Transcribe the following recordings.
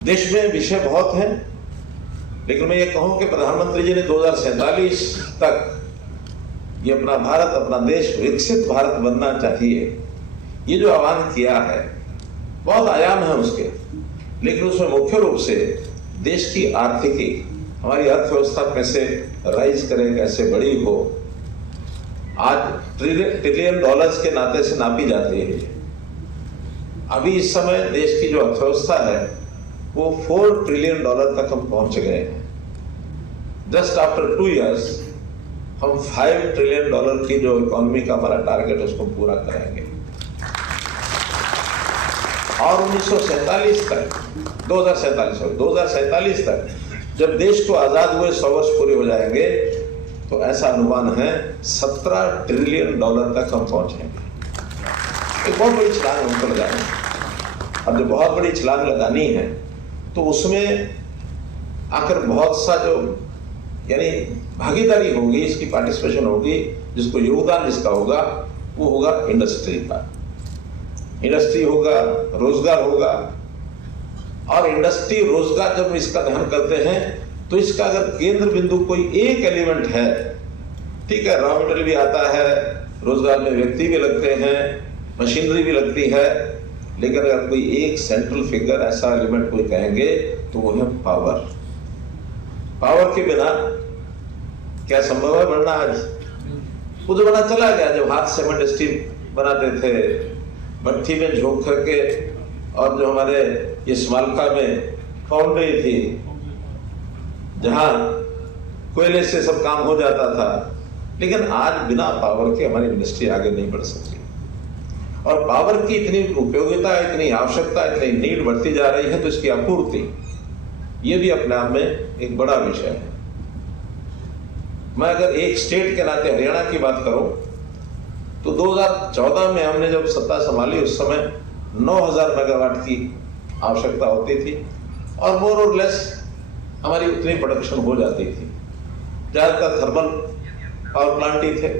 देश में विषय बहुत हैं, लेकिन मैं ये कहूं कि प्रधानमंत्री जी ने 2047 तक ये अपना भारत, अपना देश विकसित भारत बनना चाहिए, ये जो आह्वान किया है, बहुत आयाम है उसके, लेकिन उसमें मुख्य रूप से देश की आर्थिकी, हमारी अर्थव्यवस्था कैसे राइज करे, कैसे बड़ी हो, आज ट्रिलियन डॉलर्स के नाते से नापी जाती है। अभी इस समय देश की जो अर्थव्यवस्था है वो 4 ट्रिलियन डॉलर तक हम पहुंच गए हैं। जस्ट आफ्टर 2 इयर्स हम 5 ट्रिलियन डॉलर की जो इकोनॉमी का हमारा टारगेट उसको पूरा करेंगे। और 1947 तक 2047 तक जब देश को आजाद हुए 100 वर्ष पूरे हो जाएंगे तो ऐसा अनुमान है 17 ट्रिलियन डॉलर तक हम पहुंचेंगे। एक बहुत बड़ी छलांग हमको लगानी है। अब जो बहुत बड़ी छलांग लगानी है तो उसमें आकर बहुत सा जो यानी भागीदारी होगी, इसकी पार्टिसिपेशन होगी, जिसको योगदान जिसका होगा वो होगा इंडस्ट्री का। इंडस्ट्री होगा, रोजगार होगा, और इंडस्ट्री रोजगार जब इसका ध्यान करते हैं तो इसका अगर केंद्र बिंदु कोई एक एलिमेंट है, ठीक है, रॉ मटेरियल भी आता है, रोजगार में व्यक्ति भी लगते हैं, मशीनरी भी लगती है, लेकिन अगर कोई एक सेंट्रल फिगर ऐसा एलिमेंट कोई कहेंगे तो वो है पावर। पावर के बिना क्या संभव है बढ़ना? आज वो जो बना चला गया, जब हाथ से सीमेंट स्टील बनाते थे, भट्टी में झोंक करके, और जो हमारे ये स्मालका में फाउंड्री थी जहां कोयले से सब काम हो जाता था, लेकिन आज बिना पावर के हमारी इंडस्ट्री आगे नहीं बढ़ सकती। और पावर की इतनी उपयोगिता, इतनी आवश्यकता, इतनी नीड बढ़ती जा रही है, तो इसकी आपूर्ति ये भी अपने आप में एक बड़ा विषय है। मैं अगर एक स्टेट के नाते हरियाणा की बात करूं तो 2014 में हमने जब सत्ता संभाली उस समय 9000 मेगावाट की आवश्यकता होती थी, और मोर और लेस हमारी उतनी प्रोडक्शन हो जाती थी। ज्यादातर थर्मल पावर प्लांट ही थे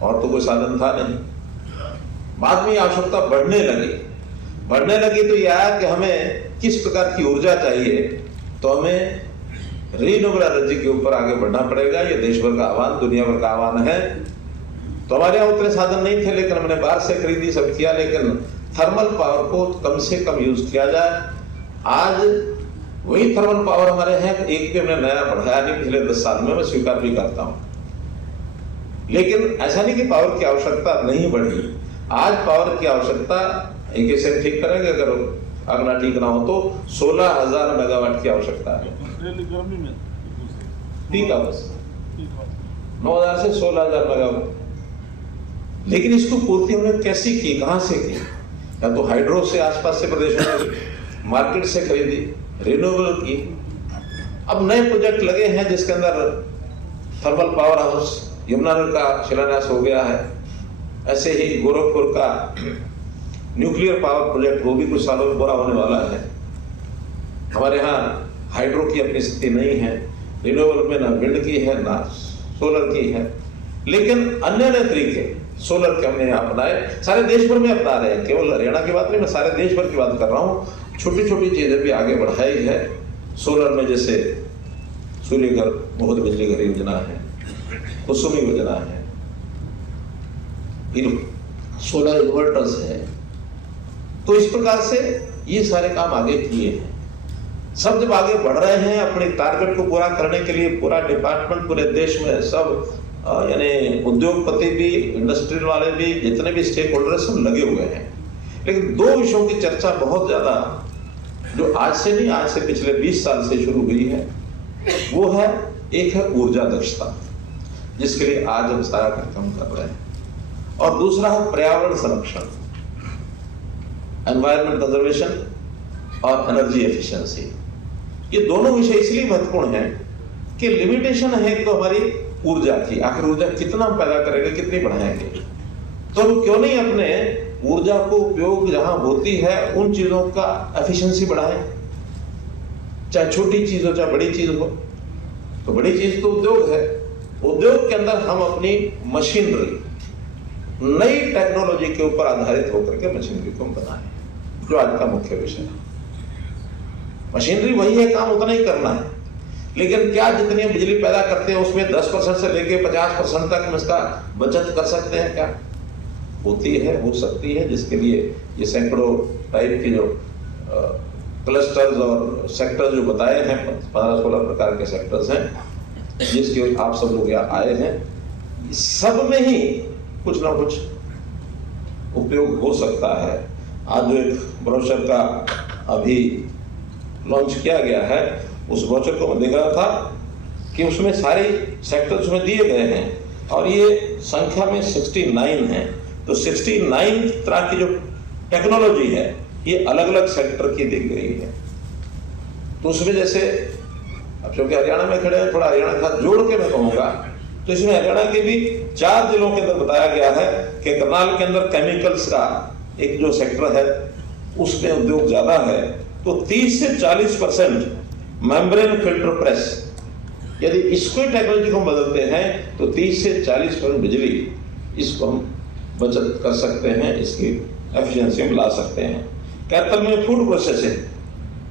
और तो कोई साधन था नहीं। बाद में आवश्यकता बढ़ने लगी तो यह आया कि हमें किस प्रकार की ऊर्जा चाहिए, तो हमें रिन्यूएबल एनर्जी के ऊपर आगे बढ़ना पड़ेगा। ये देश भर का आह्वान, दुनिया भर का आह्वान है। तो हमारे यहाँ उतने साधन नहीं थे, लेकिन हमने बाहर से खरीदी, सब किया, लेकिन थर्मल पावर को कम से कम यूज किया जाए। आज वही थर्मल पावर हमारे हैं, एक भी हमने नया बढ़ाया नहीं पिछले 10 साल में, मैं स्वीकार भी करता हूं। लेकिन ऐसा नहीं कि पावर की आवश्यकता नहीं बढ़ी। आज पावर की आवश्यकता एक ऐसे ठीक करेंगे, अगर अगला ठीक ना हो तो 16000 मेगावाट की आवश्यकता है। ठीक है, बस 9000 से 16000 मेगावाट। लेकिन इसको पूर्ति हमने कैसी की, कहां से की? या तो हाइड्रो से आसपास से प्रदेशों में मार्केट से खरीदी, रिन्यूएबल की। अब नए प्रोजेक्ट लगे हैं जिसके अंदर थर्मल पावर हाउस यमुनानगर का शिलान्यास हो गया है। ऐसे ही गोरखपुर का न्यूक्लियर पावर प्रोजेक्ट, वो भी कुछ सालों में पूरा होने वाला है। हमारे यहाँ हाइड्रो की अपनी स्थिति नहीं है, रिन्यूएबल में ना विंड की है ना सोलर की है, लेकिन अन्य तरीके सोलर के हमने यहाँ अपनाए, सारे देश भर में अपना रहे हैं। केवल हरियाणा की बात नहीं, मैं सारे देश भर की बात कर रहा हूँ। छोटी छोटी चीजें भी आगे बढ़ाई है सोलर में, जैसे सूर्य घर, बहुत बिजली घर योजना है, कुसुम योजना है, सोलर इन्वर्टर्स है। तो इस प्रकार से ये सारे काम आगे किए हैं। सब जब आगे बढ़ रहे हैं अपने टारगेट को पूरा करने के लिए, पूरा डिपार्टमेंट पूरे देश में सब यानी उद्योगपति भी, इंडस्ट्रियल वाले भी, जितने भी स्टेक होल्डर सब लगे हुए हैं। लेकिन 2 विषयों की चर्चा बहुत ज्यादा, जो आज से नहीं, आज से पिछले 20 साल से शुरू हुई है, वो है, एक है ऊर्जा दक्षता, जिसके लिए आज हम सारा काम कर रहे हैं, और दूसरा है पर्यावरण संरक्षण, एनवायरमेंट कंजर्वेशन और एनर्जी एफिशिएंसी। ये दोनों विषय इसलिए महत्वपूर्ण हैं कि लिमिटेशन है तो हमारी ऊर्जा की, आखिर ऊर्जा कितना हम पैदा करेंगे, कितनी बढ़ाएंगे। तो हम क्यों नहीं अपने ऊर्जा को उपयोग जहां होती है उन चीजों का एफिशिएंसी बढ़ाएं, चाहे छोटी चीज हो चाहे बड़ी चीज हो। तो बड़ी चीज तो उद्योग है, उद्योग के अंदर हम अपनी मशीनरी, नई टेक्नोलॉजी के ऊपर आधारित होकर के मशीनरी को बनाएं, जो आज का मुख्य विषय है। मशीनरी वही है, काम उतना ही करना है, लेकिन क्या जितनी बिजली पैदा करते हैं उसमें 10% से लेकर 50% तक इसका बचत कर सकते हैं? क्या होती है, हो सकती है, जिसके लिए ये सैकड़ों टाइप के जो क्लस्टर्स और सेक्टर्स जो बताए हैं, 15-16 प्रकार के सेक्टर्स हैं जिसके आप सब लोग यहाँ आए हैं, सब में ही कुछ ना कुछ उपयोग हो सकता है। आज जो एक ब्रोशर का अभी लॉन्च किया गया है, उस ब्रोशर को मैं देख रहा था कि उसमें सारे सेक्टर्स में दिए गए हैं और ये संख्या में 69 है। तो 69 तरह की जो टेक्नोलॉजी है ये अलग अलग सेक्टर की दी गई है। तो उसमें जैसे अब क्योंकि हरियाणा में खड़े हैं, थोड़ा हरियाणा का जोड़ के मैं कहूँगा, तो इसमें हरियाणा के भी 4 जिलों के अंदर बताया गया है कि करनाल के अंदर केमिकल्स का एक जो सेक्टर है उसमें उद्योग ज्यादा है। तो 30 से 40% मेम्ब्रेन फिल्टर प्रेस, यदि इसको टेक्नोलॉजी को बदलते हैं तो 30 से 40% बिजली इसको हम बचत कर सकते हैं, इसकी एफिशिएंसी में ला सकते हैं। कैथल में फूड प्रोसेसिंग,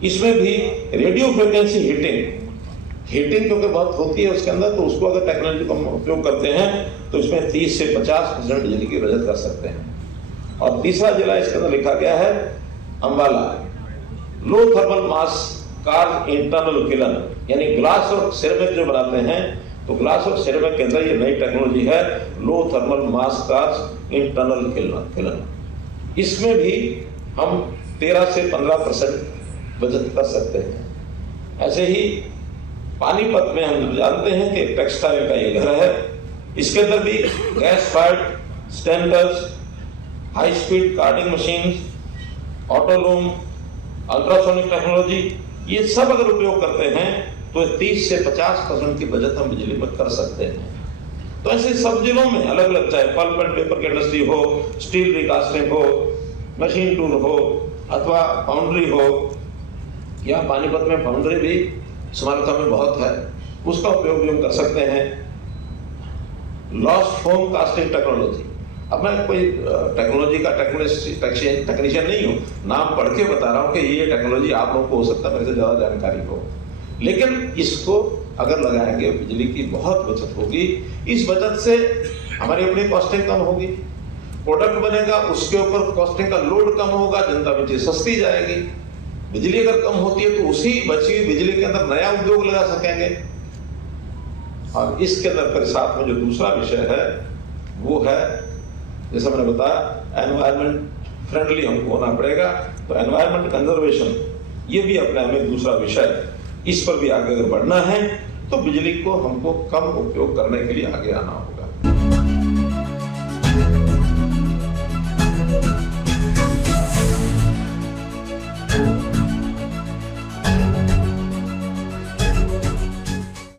इसमें भी रेडियो फ्रिक्वेंसी हीटिंग क्योंकि बहुत होती है उसके अंदर, तो उसको अगर टेक्नोलॉजी का उपयोग करते हैं तो इसमें 30 से 50% बिजली की बचत कर सकते हैं। और तीसरा जिला इसके अंदर लिखा गया है अंबाला, लो thermal mass card internal kiln, यानी ग्लास और सिरेमिक जो बनाते हैं, तो ग्लास और सिरेमिक के अंदर ये नई टेक्नोलॉजी है, लो thermal mass card internal kiln. इसमें भी हम 13 से 15% बचत कर सकते हैं। ऐसे ही पानीपत में हम जानते हैं कि टेक्सटाइल का ये घर है, इसके अंदर भी gas fired stenters, high speed carding machine, auto loom, ultrasonic technology, ये सब अगर उपयोग करते हैं तो 30 से 50% की बचत हम बिजली पर कर सकते हैं। तो ऐसे सब जिलों में अलग अलग, चाहे पल्प एंड पेपर की इंडस्ट्री हो, स्टील रिकास्टिंग हो, मशीन टूल हो अथवा फाउंड्री हो, या पानीपत में फाउंड्री भी समालखा में बहुत है, उसका उपयोग भी हम कर सकते हैं। लॉस्ट फोम कास्टिंग टेक्नोलॉजी, अब मैं कोई टेक्नोलॉजी का टेक्नीशियन नहीं हूँ, नाम पढ़ के बता रहा हूँ कि ये टेक्नोलॉजी आप लोगों को हो सकता है मेरे से ज़्यादा जानकारी हो, लेकिन इसको अगर लगाएंगे बिजली की बहुत बचत होगी। इस बचत से हमारी अपनी कॉस्टिंग कम होगी, प्रोडक्ट बनेगा उसके ऊपर कॉस्टिंग का लोड कम होगा, जनता में चीज सस्ती जाएगी। बिजली अगर कम होती है तो उसी बची हुई बिजली के अंदर नया उद्योग लगा सकेंगे। और इसके अंदर फिर साथ में जो दूसरा विषय है वो है, जैसा मैंने बताया, एनवायरमेंट फ्रेंडली हमको होना पड़ेगा। तो एनवायरमेंट कंजर्वेशन ये भी अपने में एक दूसरा विषय, इस पर भी आगे अगर बढ़ना है तो बिजली को हमको कम उपयोग करने के लिए आगे आना होगा।